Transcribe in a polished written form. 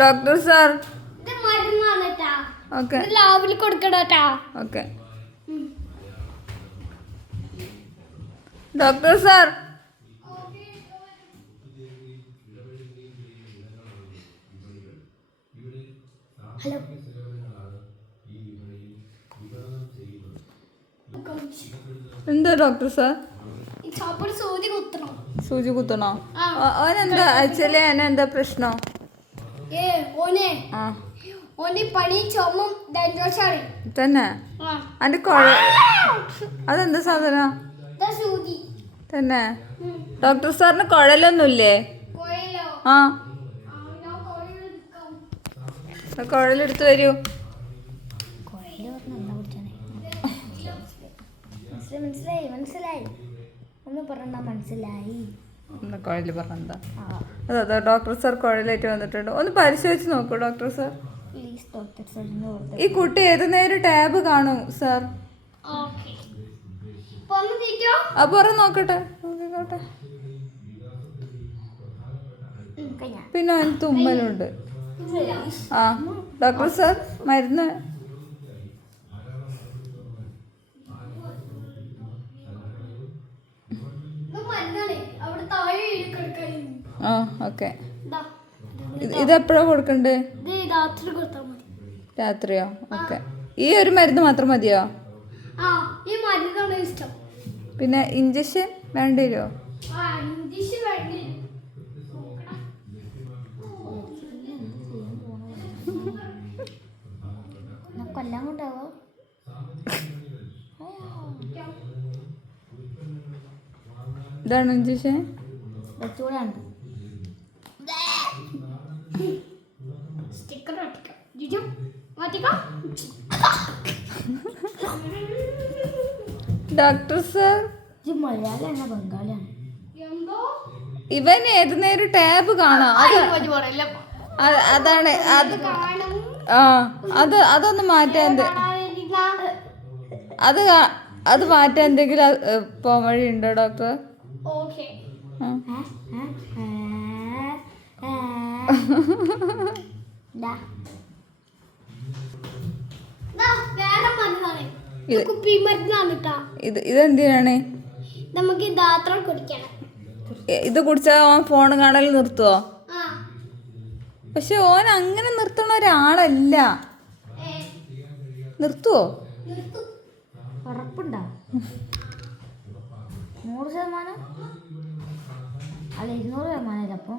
Doctor sir. ഇത് മരുന്നാണ് ട്ടാ. ഓക്കെ. ഇത് ലാബിൽ കൊടുക്കണട്ടാ. ഓക്കെ. Doctor sir. ഹലോ. എന്താ ഡോക്ടർ സാർ? സൂചി കുത്തണോ? ഓനെന്താ ആക്ച്വലി എന്താ പ്രശ്നം? തന്നെ അതെന്താ സാധനം തന്നെ? ഡോക്ടർ സാറിന് കുഴലൊന്നുമില്ലേ? ആ, കുഴലെടുത്ത് വരൂ. മനസ്സിലായി ഒന്ന് പറഞ്ഞ മനസ്സിലായി. കുഴല് പറഞ്ഞെന്താ? അതെ, ഡോക്ടർ സാർ കുഴലായിട്ട് വന്നിട്ടുണ്ട്. ഒന്ന് പരിശോധിച്ച് നോക്കൂ ഡോക്ടർ സാർ. ഈ കുട്ടി ഏത് നേരം ടാബ് കാണും സാർ. പുറം നോക്കട്ടെ. പിന്നെ അവന് തുമ്മലുണ്ട്. ആ ഡോക്ടർ സാർ മരുന്ന്. ആ ഓക്കെ. ഇതെപ്പോഴാ കൊടുക്കണ്ടേ? രാത്രിയോ? ഓക്കെ. ഈ ഒരു മരുന്ന് മാത്രം മതിയോ? പിന്നെ ഇഞ്ചക്ഷൻ വേണ്ടി വരുമോ? കൊല്ലം കൊണ്ടാവോ? ഇതാണ് ഇഞ്ചക്ഷൻ. ഡോക്ടർ സാർ മലയാളിയാണ് ബംഗാളിയാണ്? ഇവൻ ഏത് നേരം ടാബ് കാണാം. അതാണ് അതൊന്ന് മാറ്റാൻ അത് മാറ്റാൻ എന്തെങ്കിലും പോകാൻ വഴിയുണ്ടോ ഡോക്ടർ? ഇതെന്തിനാണ്? ഇത് കുടിച്ചാ ഓൻ ഫോൺ കാണൽ നിർത്തുവോ? പക്ഷെ ഓൻ അങ്ങനെ നിർത്തണ ഒരാളല്ല. നിർത്തുവോ? ഉറപ്പുണ്ടോ? 100% അല്ല 200% അപ്പം